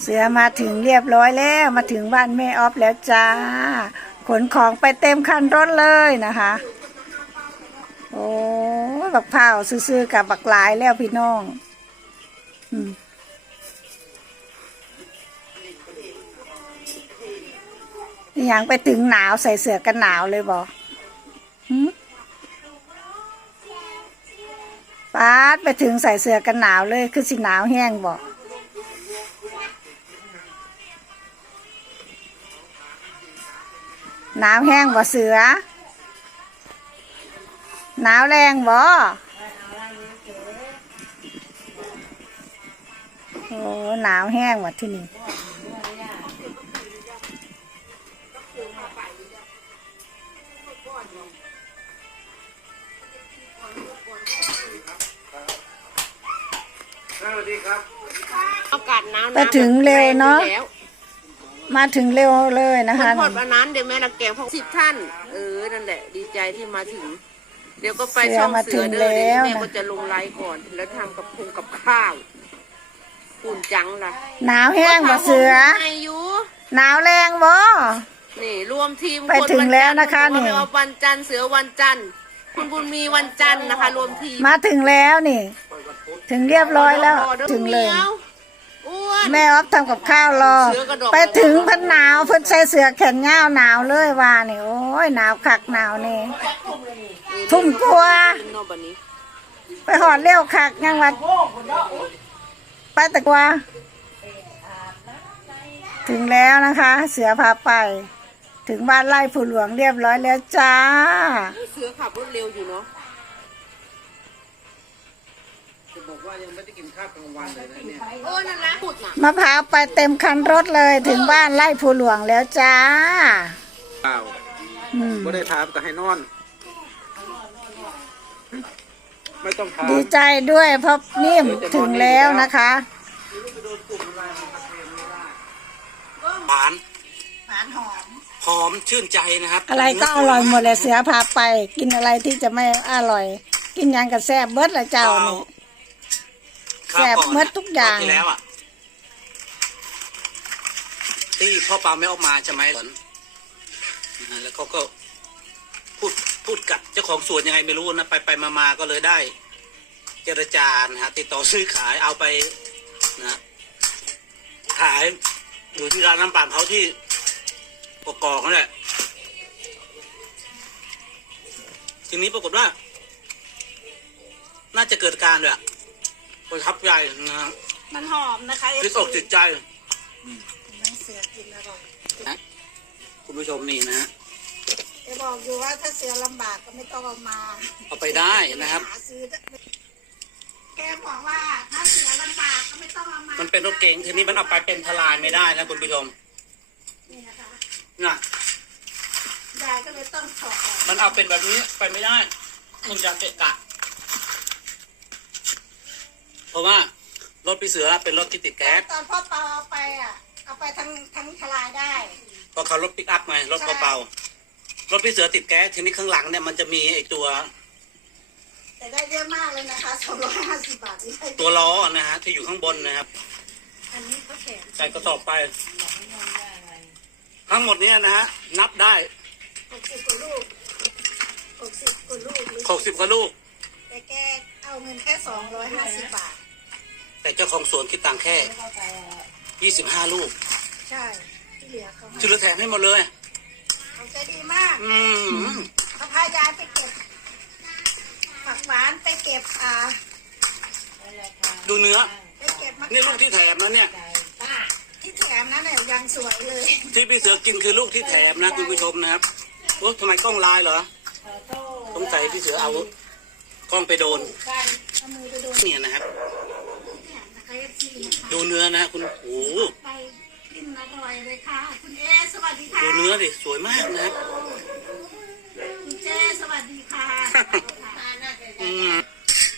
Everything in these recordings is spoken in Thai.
เสือมาถึงเรียบร้อยแล้ว มาถึงบ้านแม่ออฟแล้วจ้า ขนของไปเต็มคันรถเลยนะคะ โอ้ยบักเผาซื้อๆกับบักลายแล้วพี่น้องอืมย่างไปถึงหนาวใส่เสื้อกันหนาวเลยบอกป้าดไปถึงใส่เสื้อกันหนาวเลย คือสิหนาวแห้งบอก หนาวแห้งบ่เสือ หนาวแรงบ่โอ้หนาวแห้งว่ะที่นี่อากาศหนาวไปถึงเร็วเนาะแล้ว มาถึงเร็วเลยนะคคะนพอดวันนั้นเดี๋ยวแม่ละแกงพวกสิบท่าน เออ นั่นแหละ ดีใจที่มาถึง เดี๋ยวก็ไปช่องเสือเด้อเดี๋ยวแม่ก็จะลงไลฟ์ก่อน แล้วทำกับพุงกับข้าวอุ่นจังล่ะ หนาวแห้งบ่เสืออายุหนาวแรงบ่นี่รวมทีมไปถึงแล้วนะคะนี่นี่วันจันทร์เสือวันจันทร์คุณบุญมีวันจันทร์นะคะ รวมทีมมาถึงแล้วนี่ ถึงเรียบร้อยแล้ว ถึงเลย อ้วนแม่ออฟทำกับข้าวรอ เสือกระดกไปถึงเพันหนาวเพิ่นใส่เสื้อแขนยาวหนาวเลยว่านี่โอ้ยหนาวคักหนาวนี่ ทุ่มกลัวนอกบันนี้ไปหอดเร็วคักยังวัดไปตะกวาถึงแล้วนะคะ เสือพาไป ถึงบ้านไร่ผู้หลวงเรียบร้อยแล้วจ้า เสือขับรถเร็วอยู่เนาะ บอกว่ายังไม่ได้กินข้าวกลางวันเลยนะเนี่ยเออนั่นแหละพูดน่ะมะพร้าวไปเต็มคันรถเลยถึงบ้านไร่ผู้หลวงแล้วจ้าเปล่าอืมไม่ได้ทานแต่ให้นอน ไม่ต้องทานดีใจด้วยเพราะนิ่มถึงแล้วนะคะ หวานหวานหอมหอมชื่นใจนะครับอะไรก็อร่อยหมดเลยเสือพาไป กินอะไรที่จะไม่อร่อย กินหยังกับแซ่บเบิดละเจ้านี่คราว แซ่บก่อนหมดทุกอย่างรบที่แล้วอะที่พ่อปาไม่ออกมาใช่ไหมนะฮะแล้วเขาก็พูดพูดกับเจ้าของสวนยังไงไม่รู้นะไปไปมามาก็เลยได้ เจรจานะฮะติดต่อซื้อขายเอาไปนะขายอยู่ที่ร้านน้ำปั่นเขาที่กกอกนั่นแหละทีนี้ปรากฏว่า น่าจะเกิดการแบบ ประทับใจนะฮะมันหอมนะคะติดอกติดใจเสือกินอร่อยนะคุณผู้ชมนี่นะฮะจะบอกอยู่ว่าถ้าเสือลำบากก็ไม่ต้องเอามา เอาไปได้นะครับหาซื้อแกบอกว่าถ้าเสือลำบากก็ไม่ต้องเอามา มันเป็นรถเก๋งทีนี้มันเอาไปเป็นทลายไม่ได้นะคุณผู้ชม นี่นะคะน่ะยายก็เลยต้องถอดออกมันเอาเป็นแบบนี้ไปไม่ได้ มันจะเกะกะ เพราะว่ารถพี่เสือเป็นรถที่ติดแก๊สตอนพ่อเปาเอาไปอะ เอาไปทั้งทั้งทลายได้เพราะเขารถปิกอัพไงรถเบาๆรถพี่เสือติดแก๊สทีนี้ข้างหลังเนี่ยมันจะมีไอ้ตัว แต่ได้เยอะมากเลยนะคะสองร้อยห้าสิบบาทนี่ได้ตัวล้อนะฮะที่อยู่ข้างบนนะครับอันนี้ก็แถมใส่กระสอบไป ทั้งหมดเนี้นะฮะนับได้หกสิบกว่าลูกหกสิบกว่าลูกหรือหกสิบกว่าลูกแต่แกเอาเงินแค่สองร้อยห้าสิบบาท แต่เจ้าของสวนคิดตังค์แค่ยี่สิบห้าลูก ใช่ที่เหลือเขาให้ที่เหลือแถมให้หมดเลย เขาใจดีมากอืมเขาพายายไปเก็บผักหวานไปเก็บอ่าดูเนื้อ ไปเก็บมะนี่ลูกที่แถมนะเนี่ยที่แถมนั้นเนี่ยยังสวยเลยที่พี่เสือกินคือลูกที่แถมนะคุณผู้ชมนะครับโอ้ทำไมกล้องลายเหรอสงสัยพี่เสือเอากล้องไปโดนเอามือไปโดน เนี่ยนะครับ ดูเนื้อนะคุณโอ้โหไปกินอร่อยเลยค่ะ คุณเอสวัสดีค่ะดูเนื้อดิสวยมากนะครับคุณเจสวัสดีค่ะอืม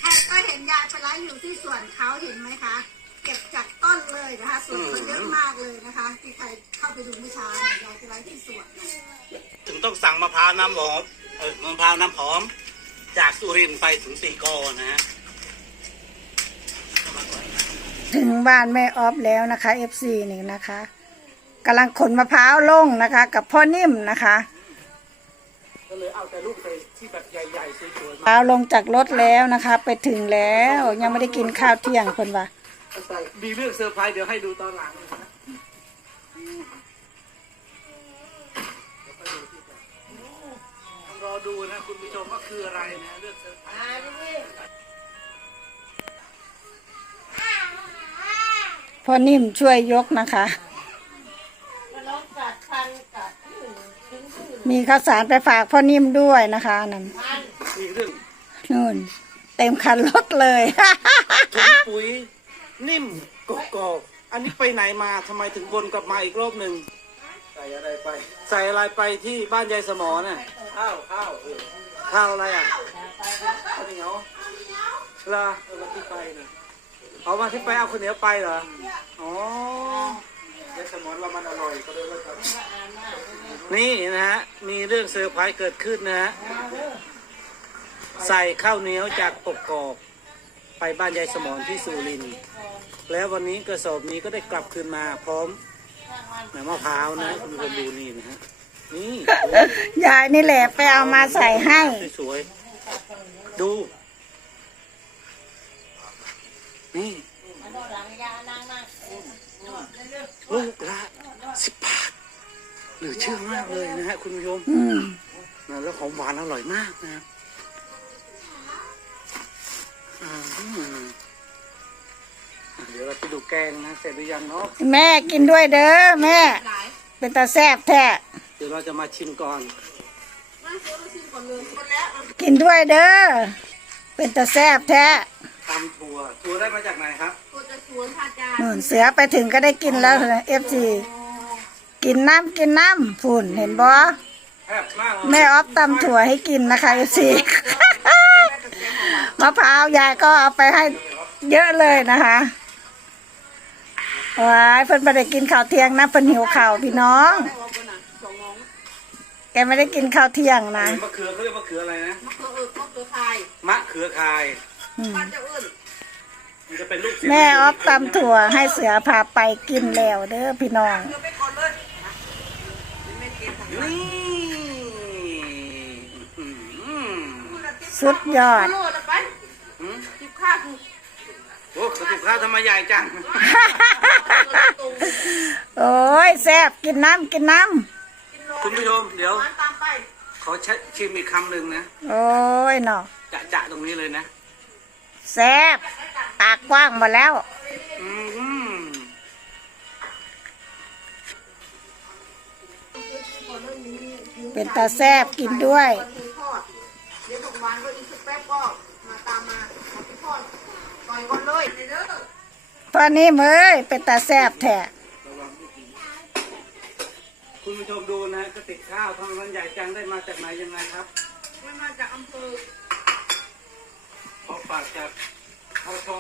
ใครก็เห็นยายไปไลฟ์อยู่ที่สวนเขาเห็นไหมคะ เก็บจากต้นเลยนะคะสวนเขาเยอะมากเลยนะคะ ที่ใครเข้าไปดูเมื่อเช้าเนี่ยยายไปไลฟ์ที่สวนถึงต้องสั่งมะพร้าวน้ำหอมเออมะพร้าวน้ำหอม จากสุรินทร์ไปถึงสี่กอนะฮะ ถึงบ้านแม่ออฟแล้วนะคะ FC นี่นะคะกำลังขนมะพร้าวลงนะคะ กับพ่อนิ่มนะคะก็เลยเอาแต่ลูกไปที่แบบใหญ่ๆสวยๆมะมาพร้าวลงจากรถแล้วนะคะ ไปถึงแล้วยังไม่ได้กินข้าวเที่ยงคนว่าใส่มีเรื่องเซอร์ไพรส์เดี๋ยวให้ดูตอนหลังนะต้องรอดูนะคุณผู้ชมว่าคืออะไรนะเรื่องเซอร์ไพรส์ พ่อนิ่มช่วยยกนะคะ มีข้าวสารไปฝากพ่อนิ่มด้วยนะคะนั่นมีเรื่องนู่น เต็มคันรถเลยถุงปุ๋ยนิ่มกกอกอันนี้ไปไหนมาทำไมถึงวนกลับมาอีกรอบหนึ่งใส่อะไรไป ใส่อะไรไปที่บ้านยายสมอน่ะข้าวข้าวเออข้าวอะไรอะข้าวเหนียวเหรอเออมาที่ไปนะ เอามาที่ไปเอาคนเหนียวไปเหรอ อ๋อยายสมอนว่ามันอร่อยก็เลยว่าครับนี่นะฮะ มีเรื่องเซอร์ไพรส์เกิดขึ้นนะฮะ ใส่ข้าวเหนียวจากกกอก ไปบ้านยายสมอนที่สุรินทร์แล้ววันนี้กระสอบนี้ก็ได้กลับคืนมาพร้อมแหนมมะพร้าวนะคุณผู้ชมดูนี่นะฮะ นี่ ยายนี่แหละไปเอามาใส่ให้ สวยๆดู นี่ลูกละสิบบาทเหลือเชื่อมากเลยนะฮะคุณผู้ชมอืมนะแล้วของหวานอร่อยมากนะอืมเดี๋ยวเราไปดูแกงนะเสร็จหรือยังเนาะแม่กินด้วยเด้อแม่ เป็นตาแซบแท้เดี๋ยวเราจะมาชิมก่อน กินด้วยเด้อเป็นตาแซบแท้ตำถั่วถั่วได้มาจากไหนครับตัวจะสวนพระอาจารย์นู่นเสือไปถึงก็ได้กินแล้วเอฟซีกินน้ำกินน้ำฝุ่นเห็นบ่แซ่บมากเลยแม่ออฟตำถั่วให้กินนะคะเอฟซี มะพร้าวยายก็เอาไปให้เยอะเลยนะคะว้ายเพิ่นไม่ได้กินข้าวเที่ยงนะเพิ่นหิวข้าวพี่น้อง ได้ออกกันนะสองงงแกไม่ได้กินข้าวเที่ยงนะ มะเขือเขาเรียกมะเขืออะไรนะมะเขือเอิกมะเขือไทยมะเขือคาย อืมบ้านเจ้าเอิญมันจะเป็นลูกสีแม่ออฟตำถั่วให้เสือพาไปกินแล้วเด้อพี่น้องเดี๋ยวไปก่อนเลยไม่เก็บของนี่อื้อหือสุดยอดโลละไปหืมจิบข้าวคือโอ้กระตุกข้าวทำไมใหญ่จังตรงโอ้ยแซ่บกินน้ำกินน้คุณผู้ชมเดี๋ยวร้านตามไปขอชิมอีกคำหนึ่งนะำโอ้ยเนาะจะจะตรงนี้เลยนะ แซ่บปากกว้างหมดแล้วอืมเป็นตาแซ่บกินด้วยคือทอดเดี๋ยวถูกวันก็อีกสักแป๊บก็มาตามมาเอาไปทอดต่อยก่อนเลยเด้อตอนนี้เมยเป็นตาแซ่บแท้คุณผู้ชมดูนะกระติกข้าวทำไมมันใหญ่จังได้มาจากไหนยังไงครับมันมาจากอำเภอ ขอฝากจากข้าวช่อ